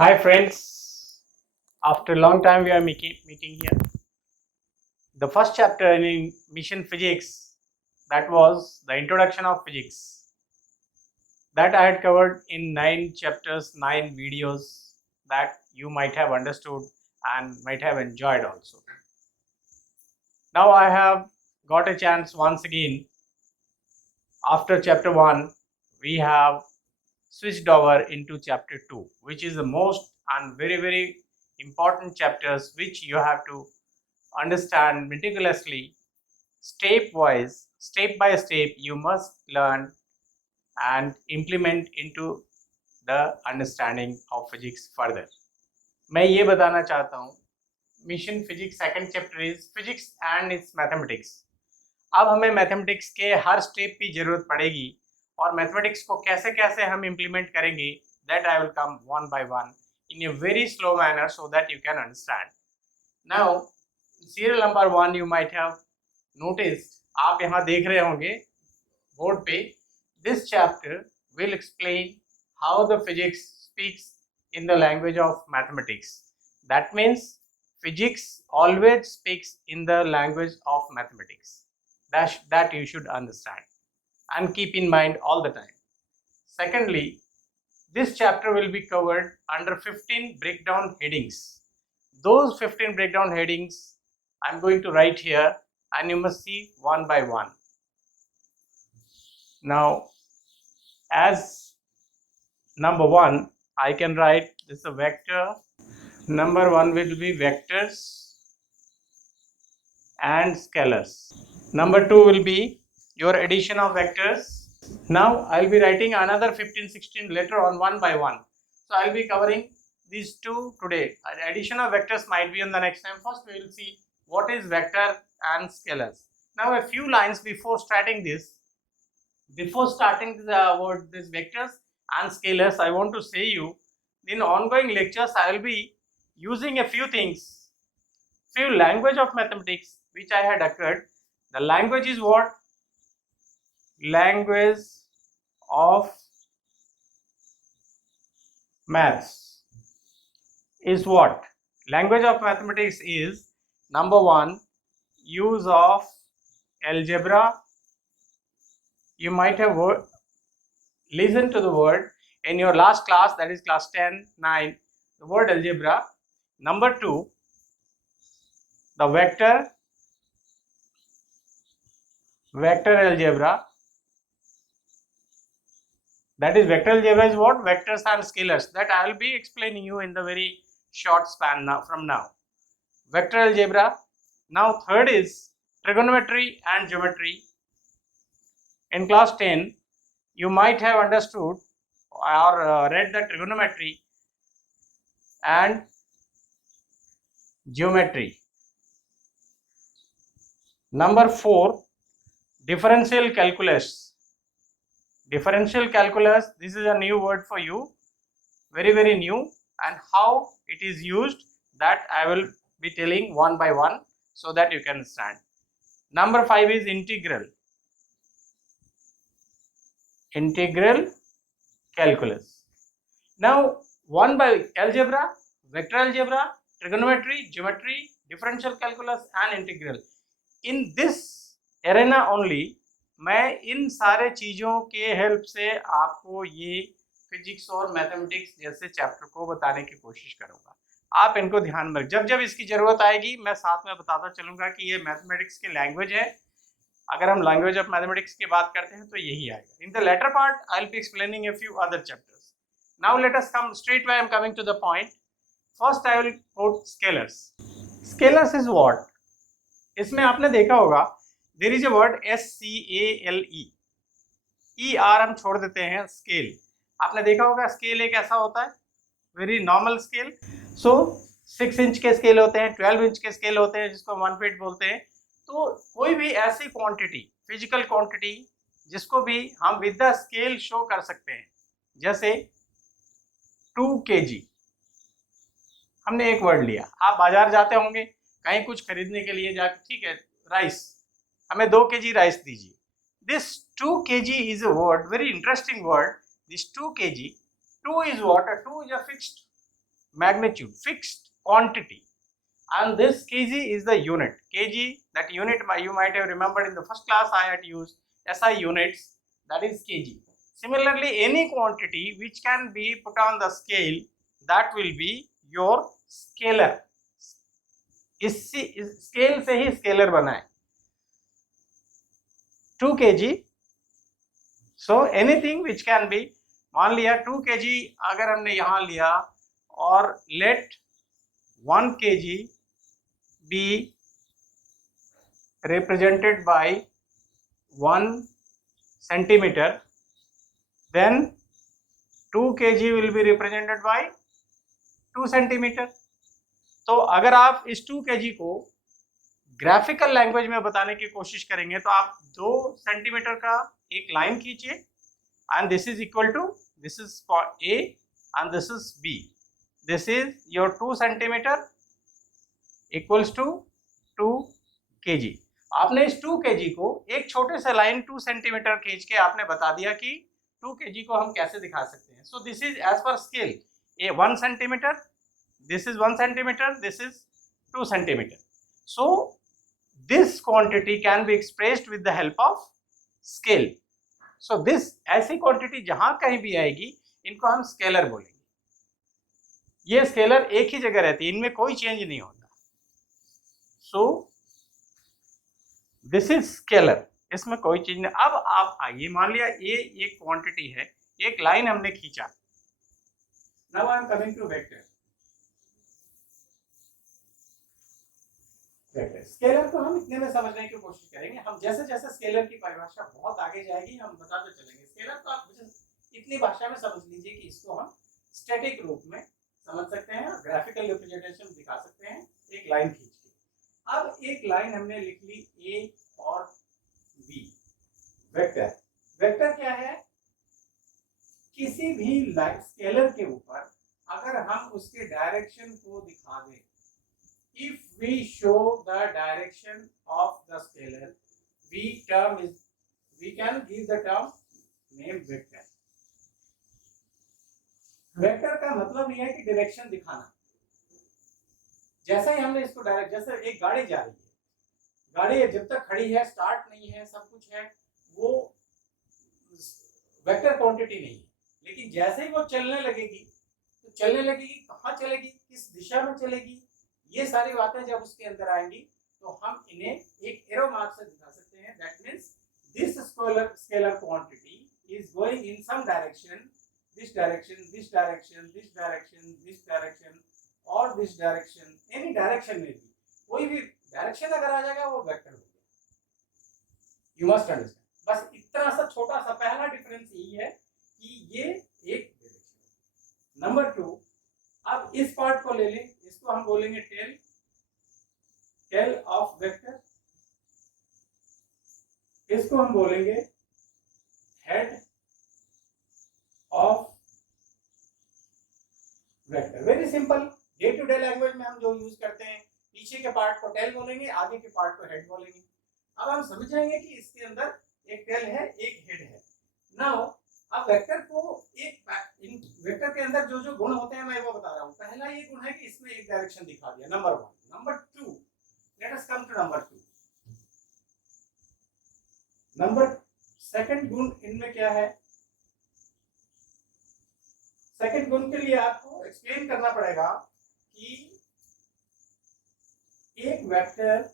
Hi friends, after a long time we are meeting here. The first chapter in Mission Physics, that was the introduction of physics, that I had covered in 9 chapters, 9 videos that you might have understood and might have enjoyed also. Now I have got a chance once again. After chapter 1, we have switched over into chapter 2, which is the most and very important chapters which you have to understand meticulously, stepwise, step by step. You must learn and implement into the understanding of physics further. मैं ये बताना चाहता हूँ mission physics second chapter is physics and it's mathematics. अब हमें mathematics के हर step की जरूरत पड़ेगी और मैथमेटिक्स को कैसे कैसे हम इम्प्लीमेंट करेंगे, that I will come one by one in a very slow manner so that you can understand. Now, serial number 1 you might have noticed, आप यहाँ देख रहे होंगे बोर्ड पे, this chapter will explain how the physics speaks in the language of mathematics. That means physics always speaks in the language of mathematics. That you should understand and keep in mind all the time. Secondly, this chapter will be covered under 15 breakdown headings. Those 15 breakdown headings I'm going to write here and you must see one by one. Now, as number 1, I can write this is a vector. Number 1 will be vectors and scalars. Number 2 will be your addition of vectors. Now I'll be writing another 15-16 later on one by one. So I'll be covering these two today. Addition of vectors might be on the next time. First we will see what is vector and scalars. Now a few lines before starting this vectors and scalars, I want to say you in ongoing lectures I will be using a few things, few language of mathematics which I had occurred. The language is what? Language of maths is what? Language of mathematics is number 1, use of algebra. You might have listened to the word in your last class, that is class 10, 9, the word algebra. Number 2, the vector algebra. That is, vector algebra is what? Vectors and scalars. That I will be explaining you in the very short span now from now. Vector algebra. Now third is trigonometry and geometry. In class 10, you might have understood or read the trigonometry and geometry. Number 4, differential calculus. Differential calculus, this is a new word for you, very new, and how it is used, that I will be telling one by one so that you can understand. Number 5 is integral calculus. Now one by algebra, vector algebra, trigonometry, geometry, differential calculus and integral. In this arena only मैं इन सारे चीज़ों के help से आपको ये physics और mathematics जैसे chapter को बताने की कोशिश करूंगा. आप इनको ध्यान में, जब जब इसकी ज़रूरत आएगी मैं साथ में बताता चलूंगा कि ये मैथमेटिक्स की लैंग्वेज है. अगर हम लैंग्वेज ऑफ मैथमेटिक्स की बात करते हैं तो यही आएगा. In the latter part I will be explaining a few other chapters. Now let us come straight way. I am coming to the point. First I will quote scalars. Scalars is what? इसमें आपने देखा होगा there is a word SCALE. ER हम छोड़ देते हैं. Scale आपने देखा होगा. स्केल एक ऐसा होता है वेरी नॉर्मल स्केल. सो 6 इंच के स्केल होते हैं, 12 इंच के स्केल होते हैं जिसको 1 फीट बोलते हैं. तो कोई भी ऐसी क्वांटिटी, फिजिकल क्वांटिटी जिसको भी हम विद द स्केल शो कर सकते हैं, जैसे 2 kg हमने एक वर्ड लिया. आप बाजार जाते होंगे कहीं कुछ खरीदने के लिए जाके, ठीक है, राइस, हमें 2 kg राइस दीजिए. This 2 kg is a word, very interesting word. This 2 kg, 2 is what? 2 is a fixed magnitude, fixed quantity, and this kg is the unit. Kg, that unit you might have remembered in the first class I had used SI units, that is kg. Similarly, any quantity which can be put on the scale, that will be your scalar. इस scale से ही scalar बना है 2 kg. So anything which can be, मान लिया 2 kg अगर हमने यहां लिया, और late 1 kg be represented by 1 centimeter, then 2 kg will be represented by 2 centimeter. तो अगर आप इस 2 kg को ग्राफिकल लैंग्वेज में बताने की कोशिश करेंगे तो आप 2 सेंटीमीटर का एक लाइन खींचिए, and this is equal to, this is for A and this is B, this is your 2 centimetre equals to 2 kg. आपने इस 2 kg को एक छोटे से लाइन 2 सेंटीमीटर खींच के आपने बता दिया कि 2 kg को हम कैसे दिखा सकते हैं. So this is as per scale, a 1 centimetre, this is 1 centimeter, this is 2 centimeter. So this quantity can be expressed with the help of scale. So this ऐसी quantity जहां कहीं भी आएगी, इनको हम स्केलर बोलेंगे. ये स्केलर एक ही जगह रहती है, इनमें कोई चेंज नहीं होता. So this is scalar, इसमें कोई चीज नहीं. अब आप आइए, मान लिया ये एक क्वांटिटी है, एक लाइन हमने खींचा. Now I am coming to vector. Scalar को हम इतने में समझने की कोशिश करेंगे. हम जैसे जैसे स्केलर की परिभाषा बहुत आगे जाएगी हम बताते चलेंगे. स्केलर को आप इतनी भाषा में समझ लीजिए कि इसको हम स्टैटिक रूप में समझ सकते हैं, ग्राफिकल रिप्रेजेंटेशन दिखा सकते हैं एक लाइन खींच के. अब एक लाइन हमने लिख ली ए और बी. वेक्टर, वेक्टर क्या है? किसी भी लाइन स्केलर के ऊपर अगर हम उसके डायरेक्शन को दिखा दें, if we show the direction of the scalar, we can give the term name vector. Vector का मतलब यह है कि डायरेक्शन दिखाना. जैसे ही हमने इसको डायरेक्ट, जैसे एक गाड़ी जा रही है, गाड़ी जब तक खड़ी है, स्टार्ट नहीं है, सब कुछ है, वो वेक्टर क्वांटिटी नहीं है. लेकिन जैसे ही वो चलने लगेगी, तो चलने लगेगी, कहाँ चलेगी, किस दिशा में चलेगी, ये सारी बातें जब उसके अंदर आएंगी तो हम इन्हें एक एरो मार्क से दिखा सकते हैं. That means this scalar quantity is going in some direction, this direction, this direction, this direction, this direction और दिस डायरेक्शन. एनी डायरेक्शन में भी कोई भी डायरेक्शन अगर आ जाएगा वो वेक्टर हो गया. You must understand. बस इतना सा छोटा सा पहला डिफरेंस यही है कि ये एक डायरेक्शन. नंबर 2, अब इस पार्ट को ले लें, इसको हम बोलेंगे टेल, टेल ऑफ वेक्टर. इसको हम बोलेंगे head of vector. Very simple, day to day language में हम जो यूज करते हैं, पीछे के पार्ट को टेल बोलेंगे, आगे के पार्ट को हेड बोलेंगे. अब हम समझ जाएंगे कि इसके अंदर एक टेल है, एक हेड है. नाउ अब वेक्टर को एक वेक्टर के अंदर जो जो गुण होते हैं मैं वो बता रहा हूं. पहला ये गुण है कि इसमें एक डायरेक्शन दिखा दिया, number 1. Number 2, let us come to number 2. Number second गुण इनमें क्या है? सेकंड गुण के लिए आपको एक्सप्लेन करना पड़ेगा कि एक वेक्टर,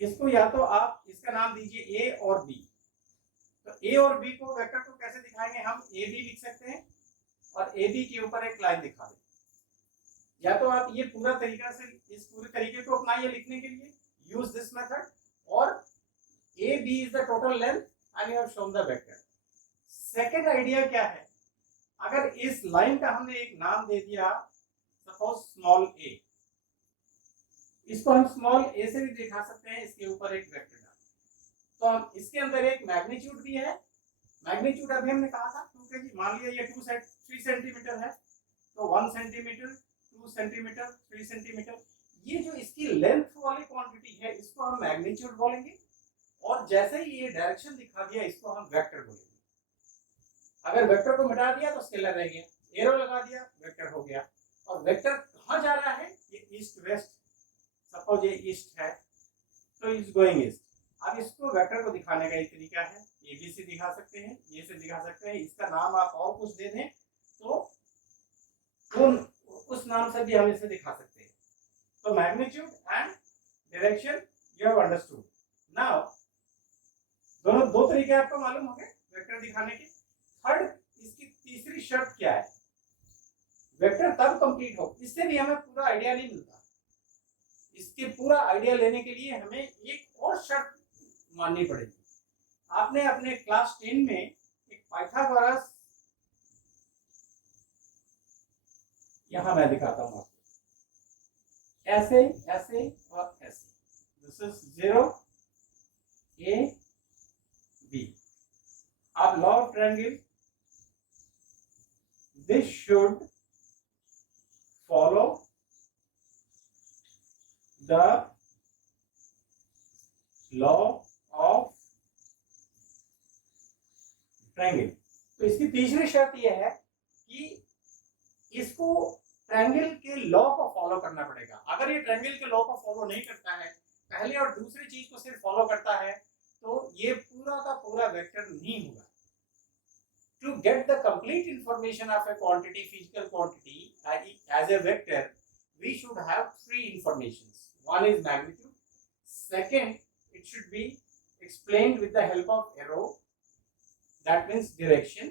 इसको या तो आप इसका नाम दीजिए ए और बी. तो ए और बी को वेक्टर को कैसे दिखाएंगे? हम ए बी लिख सकते हैं और ए बी के ऊपर एक लाइन दिखा दें. या तो आप ये पूरा तरीका से इस पूरे तरीके को अपनाइए लिखने के लिए, यूज दिस मेथड, और A B is the total length and you have shown the vector. Second idea क्या है? अगर इस लाइन का हमने एक नाम दे दिया, सपोज स्मॉल ए, इसको हम स्मॉल ए से भी दिखा सकते हैं, इसके ऊपर एक वेक्टर. तो हम इसके अंदर एक मैग्नीट्यूड भी है. मैग्नीट्यूड अभी हमने कहा था 2 kg. मान लिया ये 3 सेंटीमीटर है, तो 1 सेंटीमीटर, 2 सेंटीमीटर, 3 सेंटीमीटर. ये जो इसकी लेंथ वाली क्वांटिटी है, इसको हम मैग्नीट्यूड बोलेंगे. और जैसे ही ये डायरेक्शन दिखा दिया, इसको हम वेक्टर बोलेंगे. अगर वेक्टर को मिटा दिया तो स्केलर रह गया. एरो लगा दिया, वेक्टर हो गया। और वेक्टर कहाँ जा रहा है, ये ईस्ट वेस्ट, सपोज ये ईस्ट है तो इज गोइंग ईस्ट। अब इसको वेक्टर को दिखाने का एक तरीका है, ए बी से दिखा सकते हैं, ए से दिखा सकते हैं, इसका नाम आप और कुछ दे दें तो उस नाम से भी हम इसे दिखा सकते हैं। तो magnitude and direction you have understood. Now दोनों दो तरीके आपको मालूम हो गए वेक्टर दिखाने के। थर्ड, इसकी तीसरी शर्त क्या है, वेक्टर तब कंप्लीट हो, इससे भी हमें पूरा आइडिया नहीं मिलता। इसके पूरा आइडिया लेने के लिए हमें एक और शर्त माननी पड़ेगी। आपने अपने क्लास 10 में एक पाइथागोरस, यहां मैं दिखाता हूं आपको, ऐसे ऐसे और ऐसे, दिस इज 0 A B। अब law of triangle, this should follow the law of triangle. तो इसकी तीसरी शर्त यह है कि इसको ट्रायंगल के लॉ को फॉलो करना पड़ेगा। अगर ये ट्रायंगल के लॉ को फॉलो नहीं करता है, पहले और दूसरी चीज को सिर्फ फॉलो करता है, तो ये पूरा का पूरा वेक्टर नहीं होगा। To get the complete information of a quantity, physical quantity, as a vector, we should have three informations. One is magnitude. Second, it should be explained with the help of arrow, that means direction.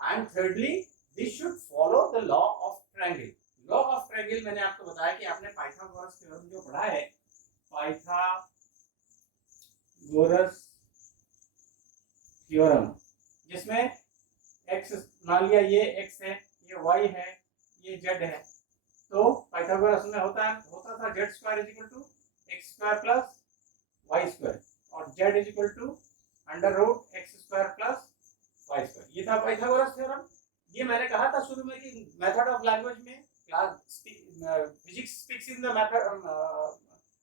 And thirdly, this should follow the law of triangle. Law of triangle मैंने आपको बताया कि आपने Pythagoras theorem जो पढ़ा है, Pythagoras theorem, जिसमें x मान लिया ये x है, ये y है, ये z है, तो पाइथागोरस में होता था z square is equal to x square plus y square और z is equal to under root x square plus y square. ये था पाइथागोरस थ्योरम। ये मैंने कहा था शुरू में कि मेथड ऑफ लैंग्वेज में class physics speaks in the method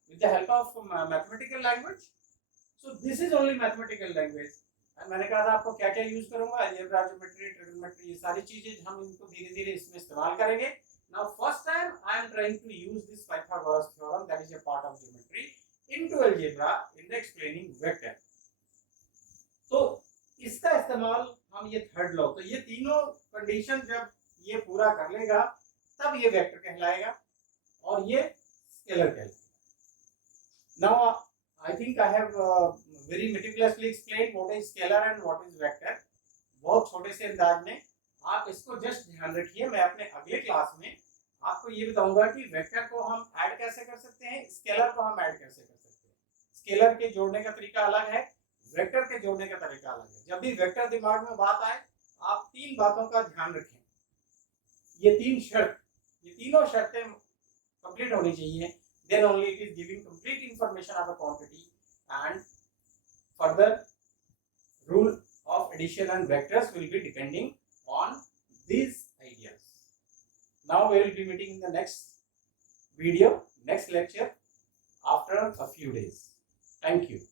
with the help of mathematical language. So this is only mathematical language. मैंने कहा था आपको क्या क्या यूज करूंगा, अलजेब्रा, ज्योमेट्री, ट्रिग्नोमेट्री, ये सारी चीजें हम इनको धीरे धीरे इसमें इस्तेमाल करेंगे। Now first time I am trying to use this Pythagoras theorem that is a part of geometry into algebra in the explaining vector. तो इसका इस्तेमाल हम ये थर्ड लॉ, तो ये तीनों कंडीशन जब ये पूरा कर लेगा तब ये वेक्टर कहलाएगा और ये स्केलर कहलाएगा। Now I think I have very meticulously explained what is scalar and what is vector। बहुत छोटे से अंदाज में आप इसको जस्ट ध्यान रखिए। मैं अपने अगले क्लास में आपको ये बताऊंगा कि वेक्टर को हम ऐड कैसे कर सकते हैं, स्केलर को हम ऐड कैसे कर सकते हैं। स्केलर के जोड़ने का तरीका अलग है, वेक्टर के जोड़ने का तरीका अलग है। जब भी वेक्टर दिमाग में बात आए, आप तीन बातों का ध्यान रखें। ये तीनों शर्तें कंप्लीट होनी चाहिए, then only it is giving complete information of a quantity, and further rule of addition and vectors will be depending on these ideas. Now we will be meeting in the next video, next lecture after a few days. Thank you.